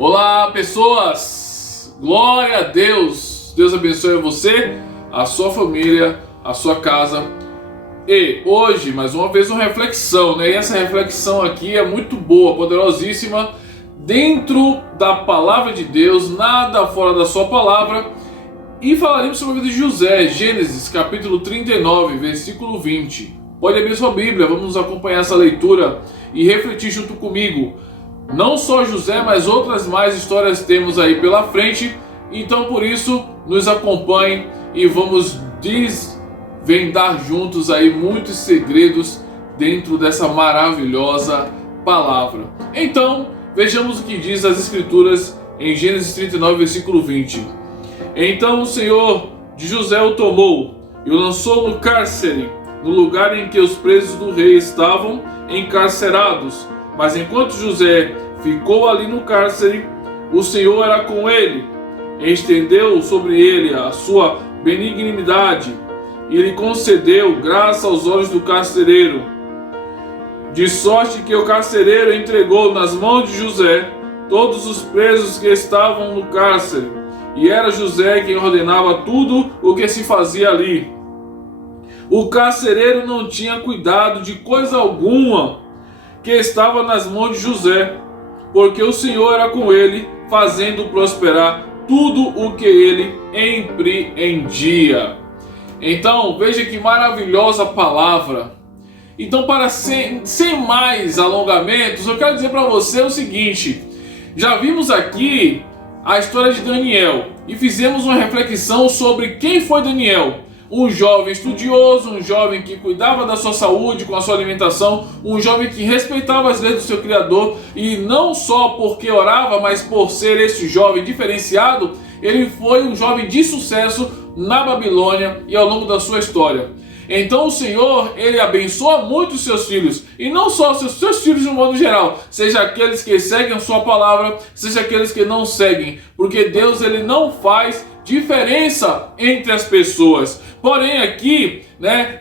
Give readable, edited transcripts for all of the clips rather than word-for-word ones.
Olá, pessoas! Glória a Deus! Deus abençoe você, a sua família, a sua casa. E hoje, mais uma vez, uma reflexão, né? E essa reflexão aqui é muito boa, poderosíssima, dentro da palavra de Deus, nada fora da sua palavra. E falaremos sobre a vida de José, Gênesis capítulo 39, versículo 20. Pode abrir sua Bíblia, vamos nos acompanhar essa leitura e refletir junto comigo. Não só José, mas outras mais histórias temos aí pela frente. Então por isso, nos acompanhe e vamos desvendar juntos aí muitos segredos dentro dessa maravilhosa palavra. Então, vejamos o que diz as Escrituras em Gênesis 39, versículo 20. Então o Senhor de José o tomou e o lançou no cárcere, no lugar em que os presos do rei estavam encarcerados. Mas enquanto José ficou ali no cárcere, o Senhor era com ele, estendeu sobre ele a sua benignidade e lhe concedeu graça aos olhos do carcereiro, de sorte que o carcereiro entregou nas mãos de José todos os presos que estavam no cárcere, e era José quem ordenava tudo o que se fazia ali. O carcereiro não tinha cuidado de coisa alguma que estava nas mãos de José, porque o Senhor era com ele, fazendo prosperar tudo o que ele empreendia. Então, veja que maravilhosa palavra. Então, sem mais alongamentos, eu quero dizer para você o seguinte: já vimos aqui a história de Daniel e fizemos uma reflexão sobre quem foi Daniel. Um jovem estudioso, um jovem que cuidava da sua saúde, com a sua alimentação, um jovem que respeitava as leis do seu Criador, e não só porque orava, mas por ser esse jovem diferenciado, ele foi um jovem de sucesso na Babilônia e ao longo da sua história. Então o Senhor, ele abençoa muito os seus filhos, e não só os seus filhos de um modo geral, seja aqueles que seguem a sua palavra, seja aqueles que não seguem, porque Deus, ele não faz diferença entre as pessoas. Porém aqui,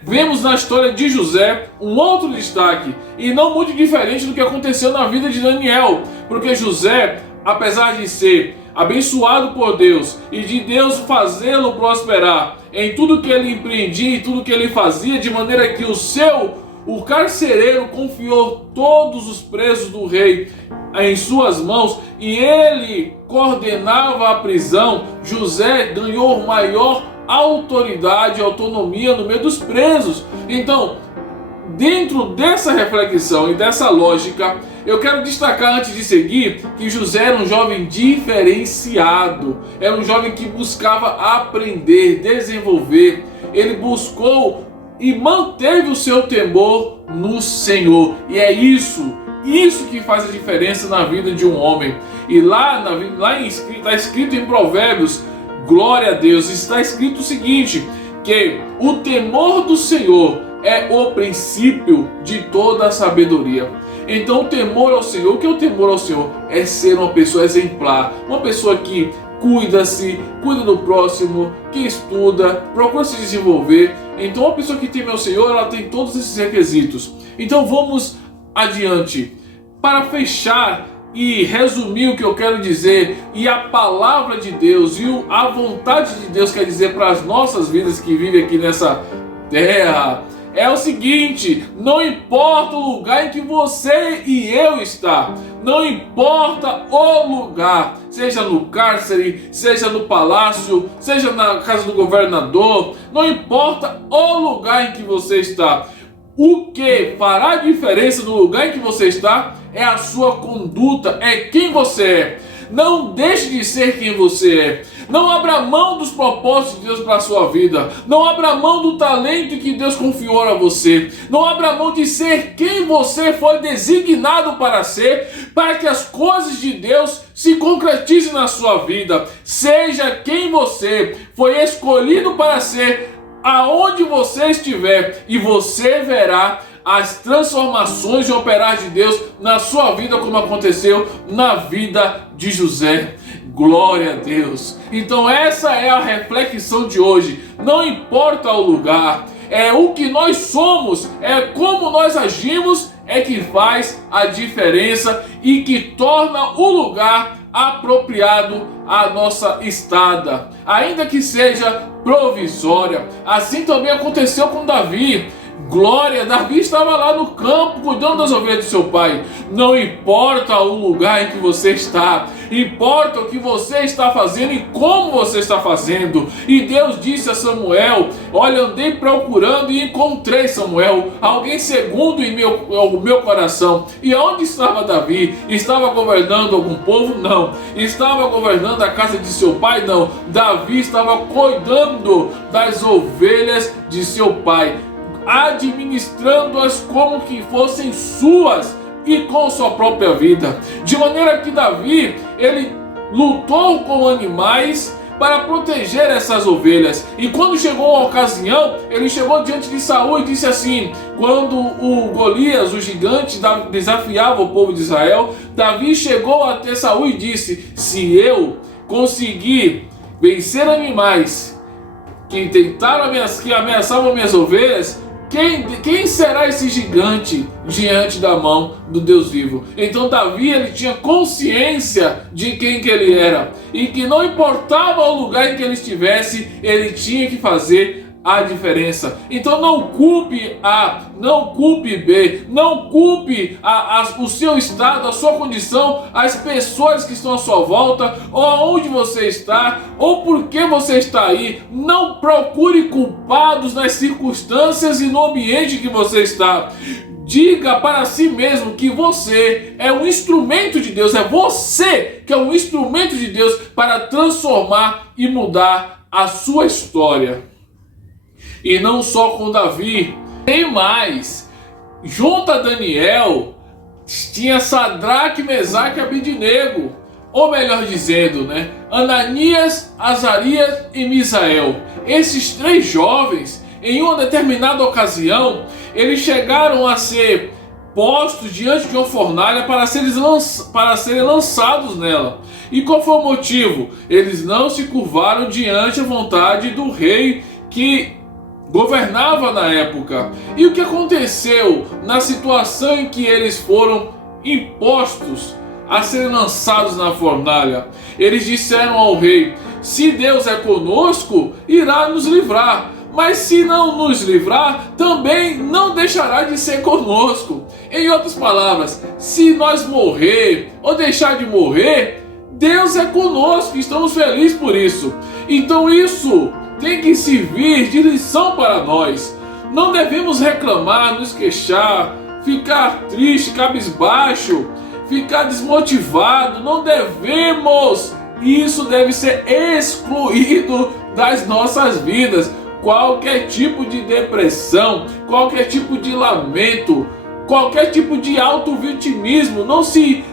vemos na história de José um outro destaque, e não muito diferente do que aconteceu na vida de Daniel, porque José, apesar de ser abençoado por Deus e de Deus fazê-lo prosperar em tudo que ele empreendia e tudo que ele fazia, de maneira que o carcereiro confiou todos os presos do rei em suas mãos e ele coordenava a prisão, José ganhou maior autoridade e autonomia no meio dos presos. Então, dentro dessa reflexão e dessa lógica, eu quero destacar, antes de seguir, que José era um jovem diferenciado, era um jovem que buscava aprender, desenvolver. Ele buscou e manteve o seu temor no Senhor, e é isso que faz a diferença na vida de um homem. E está escrito em Provérbios, glória a Deus, está escrito o seguinte, que o temor do Senhor é o princípio de toda a sabedoria. Então o temor ao Senhor, o que é o temor ao Senhor? É ser uma pessoa exemplar, uma pessoa que cuida-se, cuida do próximo, que estuda, procura se desenvolver. Então uma pessoa que teme ao Senhor, ela tem todos esses requisitos. Então vamos adiante. Para fechar e resumir o que eu quero dizer, e a palavra de Deus e a vontade de Deus quer dizer para as nossas vidas que vivem aqui nessa terra, é o seguinte: não importa o lugar em que você e eu está, não importa o lugar, seja no cárcere, seja no palácio, seja na casa do governador, não importa o lugar em que você está, o que fará diferença no lugar em que você está é a sua conduta, é quem você é. Não deixe de ser quem você é. Não abra mão dos propósitos de Deus para a sua vida. Não abra mão do talento que Deus confiou a você. Não abra mão de ser quem você foi designado para ser, para que as coisas de Deus se concretizem na sua vida. Seja quem você foi escolhido para ser, aonde você estiver, e você verá as transformações e operar de Deus na sua vida, como aconteceu na vida de José. Glória a Deus. Então essa é a reflexão de hoje. Não importa o lugar, é o que nós somos, é como nós agimos, é que faz a diferença e que torna o lugar apropriado à nossa estada, ainda que seja provisória. Assim também aconteceu com Davi. Glória, Davi estava lá no campo cuidando das ovelhas de seu pai. Não importa o lugar em que você está, importa o que você está fazendo e como você está fazendo. E Deus disse a Samuel: olha, andei procurando e encontrei, Samuel, alguém segundo o meu coração. E onde estava Davi? Estava governando algum povo? Não. Estava governando a casa de seu pai? Não. Davi estava cuidando das ovelhas de seu pai, administrando-as como que fossem suas e com sua própria vida. De maneira que Davi, ele lutou com animais para proteger essas ovelhas. E quando chegou a ocasião, ele chegou diante de Saul e disse assim, quando o Golias, o gigante, desafiava o povo de Israel, Davi chegou até Saul e disse: se eu conseguir vencer animais que tentaram que ameaçavam minhas ovelhas, quem será esse gigante diante da mão do Deus vivo? Então Davi, ele tinha consciência de quem que ele era, e que não importava o lugar em que ele estivesse, ele tinha que fazer a diferença. Então não culpe A, não culpe B, não culpe o seu estado, a sua condição, as pessoas que estão à sua volta, ou aonde você está, ou por que você está aí. Não procure culpados nas circunstâncias e no ambiente que você está. Diga para si mesmo que você é um instrumento de Deus, é você que é um instrumento de Deus para transformar e mudar a sua história. E não só com Davi, tem mais. Junto a Daniel tinha Sadraque, Mesaque e Abednego, ou melhor dizendo, Ananias, Azarias e Misael. Esses três jovens, em uma determinada ocasião, eles chegaram a ser postos diante de uma fornalha para serem lançados nela. E qual foi o motivo? Eles não se curvaram diante da vontade do rei que governava na época. E o que aconteceu na situação em que eles foram impostos a serem lançados na fornalha? Eles disseram ao rei: se Deus é conosco, irá nos livrar, mas se não nos livrar, também não deixará de ser conosco. Em outras palavras, se nós morrer ou deixar de morrer, Deus é conosco e estamos felizes por isso. Então isso tem que servir de lição para nós. Não devemos reclamar, nos queixar, ficar triste, cabisbaixo, ficar desmotivado. Não devemos. Isso deve ser excluído das nossas vidas. Qualquer tipo de depressão, qualquer tipo de lamento, qualquer tipo de auto-vitimismo, não se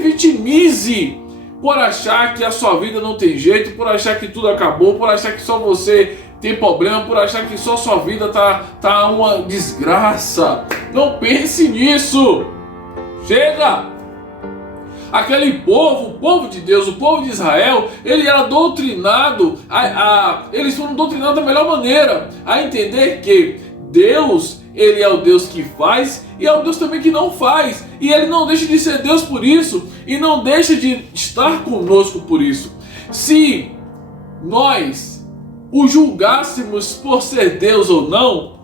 vitimize por achar que a sua vida não tem jeito, por achar que tudo acabou, por achar que só você tem problema, por achar que só sua vida tá uma desgraça. Não pense nisso. Chega! Aquele povo, o povo de Deus, o povo de Israel, ele era doutrinado, eles foram doutrinados da melhor maneira a entender que Deus, ele é o Deus que faz e é o Deus também que não faz. E ele não deixa de ser Deus por isso e não deixa de estar conosco por isso. Se nós o julgássemos por ser Deus ou não,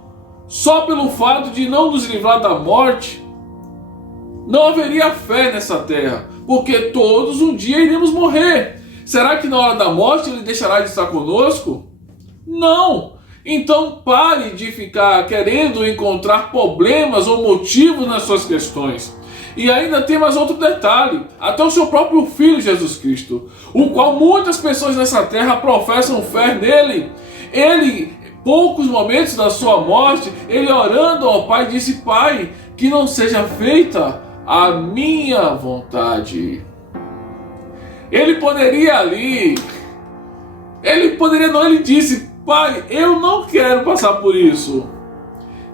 só pelo fato de não nos livrar da morte, não haveria fé nessa terra, porque todos um dia iremos morrer. Será que na hora da morte ele deixará de estar conosco? Não! Então pare de ficar querendo encontrar problemas ou motivos nas suas questões. E ainda tem mais outro detalhe: até o seu próprio Filho Jesus Cristo, o qual muitas pessoas nessa terra professam fé nele. Ele, poucos momentos da sua morte, ele orando ao Pai, disse: Pai, que não seja feita a minha vontade. Ele disse: Pai, eu não quero passar por isso.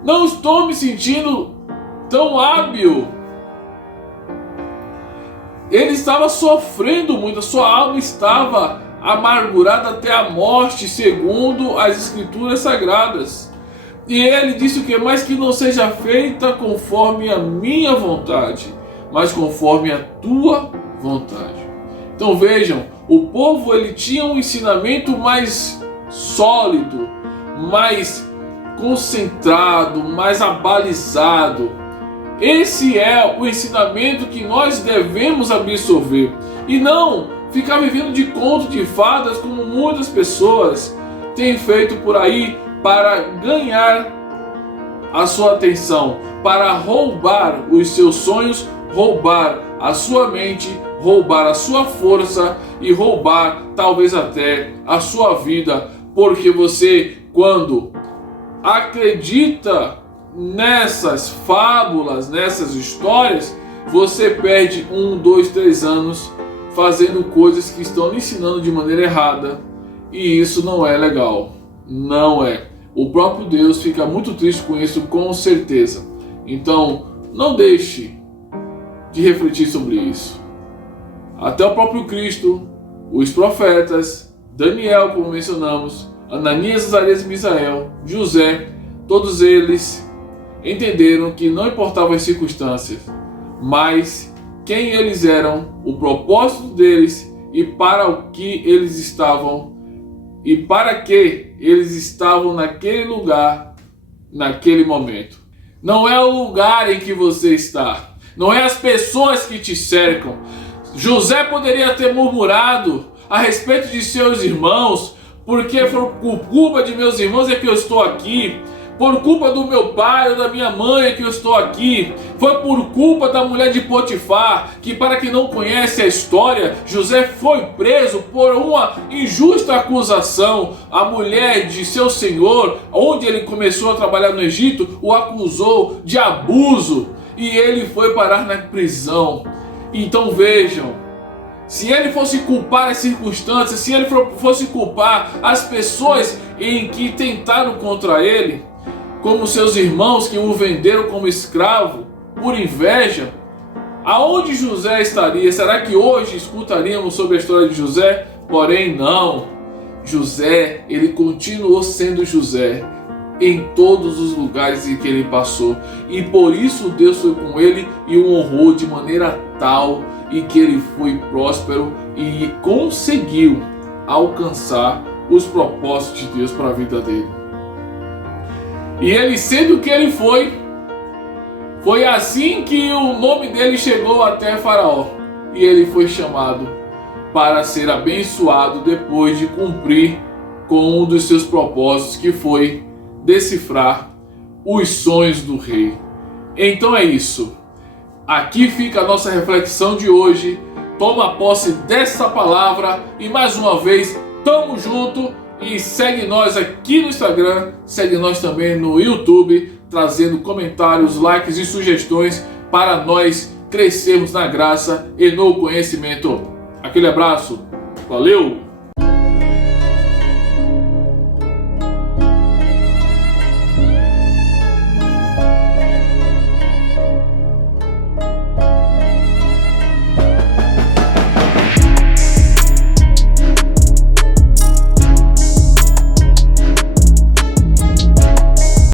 Não estou me sentindo tão hábil. Ele estava sofrendo muito, a sua alma estava amargurada até a morte, segundo as Escrituras Sagradas. E ele disse o que? Mas que não seja feita conforme a minha vontade, mas conforme a tua vontade. Então vejam, o povo ele tinha um ensinamento mais sólido, mais concentrado, mais abalizado. Esse é o ensinamento que nós devemos absorver e não ficar vivendo de conto de fadas como muitas pessoas têm feito por aí para ganhar a sua atenção, para roubar os seus sonhos, roubar a sua mente, roubar a sua força e roubar talvez até a sua vida, porque você, quando acredita nessas fábulas, nessas histórias, você perde 1, 2, 3 anos fazendo coisas que estão lhe ensinando de maneira errada, e isso não é legal, não é. O próprio Deus fica muito triste com isso, com certeza. Então, não deixe de refletir sobre isso. Até o próprio Cristo, os profetas, Daniel, como mencionamos, Ananias, Azarias e Misael, José, todos eles entenderam que não importavam as circunstâncias, mas quem eles eram, o propósito deles e para o que eles estavam e para que eles estavam naquele lugar, naquele momento. Não é o lugar em que você está, não é as pessoas que te cercam. José poderia ter murmurado a respeito de seus irmãos, porque por culpa de meus irmãos é que eu estou aqui, por culpa do meu pai ou da minha mãe é que eu estou aqui, foi por culpa da mulher de Potifar, que, para quem não conhece a história, José foi preso por uma injusta acusação. A mulher de seu senhor, onde ele começou a trabalhar no Egito, o acusou de abuso e ele foi parar na prisão. Então vejam, se ele fosse culpar as circunstâncias, se ele fosse culpar as pessoas em que tentaram contra ele, como seus irmãos que o venderam como escravo por inveja, aonde José estaria? Será que hoje escutaríamos sobre a história de José? Porém não, José, ele continuou sendo José em todos os lugares em que ele passou, e por isso Deus foi com ele e o honrou de maneira tal e que ele foi próspero e conseguiu alcançar os propósitos de Deus para a vida dele. E ele, sendo o que ele foi assim que o nome dele chegou até Faraó, e ele foi chamado para ser abençoado depois de cumprir com um dos seus propósitos, que foi decifrar os sonhos do rei. Então é isso. Aqui fica a nossa reflexão de hoje. Toma posse dessa palavra e mais uma vez, tamo junto, e segue nós aqui no Instagram, segue nós também no YouTube, trazendo comentários, likes e sugestões para nós crescermos na graça e no conhecimento. Aquele abraço, valeu!